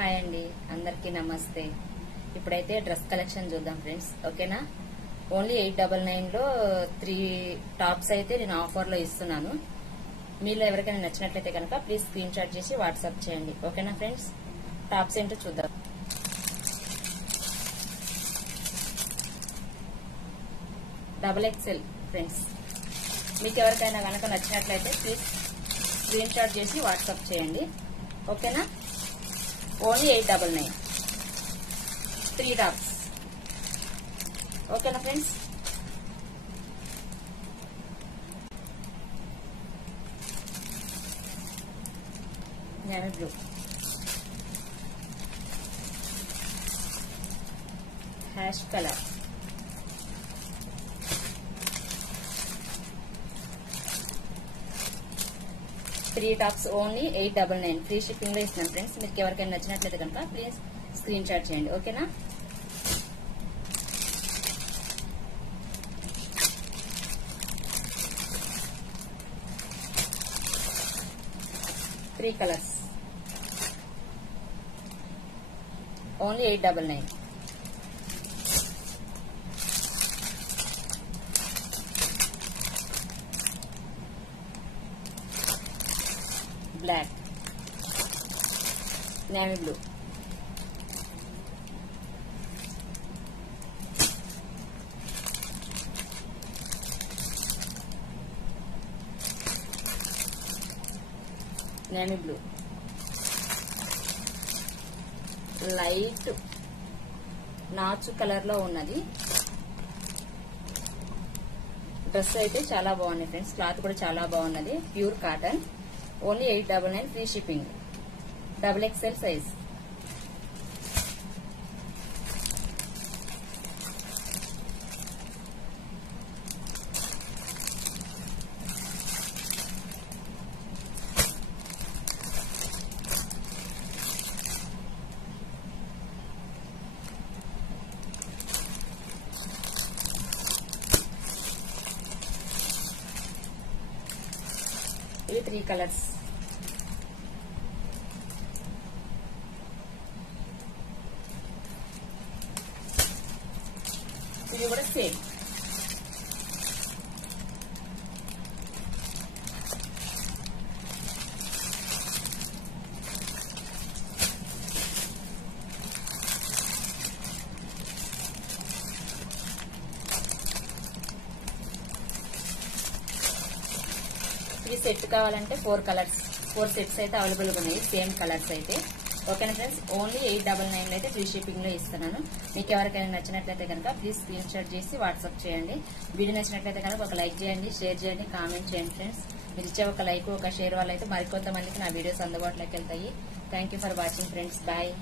Hi అండి, అందరికీ నమస్తే. ఇప్పుడైతే డ్రెస్ కలెక్షన్ చూద్దాం ఫ్రెండ్స్. ఓకేనా? ఓన్లీ 899లో 3 టాప్స్ అయితే నేను ఆఫర్లో ఇస్తున్నాను. మీలో ఎవరికైనా నచ్చినట్లయితే కనుక ప్లీజ్ స్క్రీన్ షాట్ చేసి వాట్సాప్ చేయండి. ఓకేనా ఫ్రెండ్స్? టాప్స్ ఏంటో చూద్దాం. XXL ఫ్రెండ్స్, మీకు ఎవరికైనా కనుక నచ్చినట్లయితే ప్లీజ్ స్క్రీన్ షాట్ చేసి వాట్సాప్ చేయండి. ఓకేనా? Only 899 3 tops. ఓకేనా friends? Navy blue, hash colour, three tops only 899 free shipping లో ఇస్తున్నాను ఫ్రెండ్స్. మీకు ఎవరికైనా నచ్చినట్లయితే కనుక ప్లీజ్ స్క్రీన్ షాట్ చేయండి. ఓకేనా? Three colours only 899. Black, navy blue, navy blue, light నాచు కలర్ లో ఉన్నది. డ్రెస్ అయితే చాలా బాగుంది ఫ్రెండ్స్. క్లాత్ కూడా చాలా బాగున్నది. Pure cotton. Only 899 free shipping. XXL size. ఇవి 3 కలర్స్. ఇది కూడా సేమ్. ఈ సెట్ కావాలంటే 4 కలర్స్, 4 సెట్స్ అయితే అవైలబుల్ ఉన్నాయి. సేమ్ కలర్స్ అయితే. ఓకేనా ఫ్రెండ్స్? ఓన్లీ 899 అయితే ఫ్రీ షిప్పింగ్ లో ఇస్తున్నాను. మీకు ఎవరికైనా నచ్చినట్లయితే కనుక ప్లీజ్ స్క్రీన్ షాట్ చేసి వాట్సాప్ చేయండి. వీడియో నచ్చినట్లయితే కనుక ఒక లైక్ చేయండి, షేర్ చేయండి, కామెంట్ చేయండి ఫ్రెండ్స్. మీరు ఇచ్చే ఒక లైక్, ఒక షేర్ వల్ల అయితే మరికొంతమందికి నా వీడియోస్ అందుబాటులోకి వెళ్తాయి. Thank for watching friends. Bye.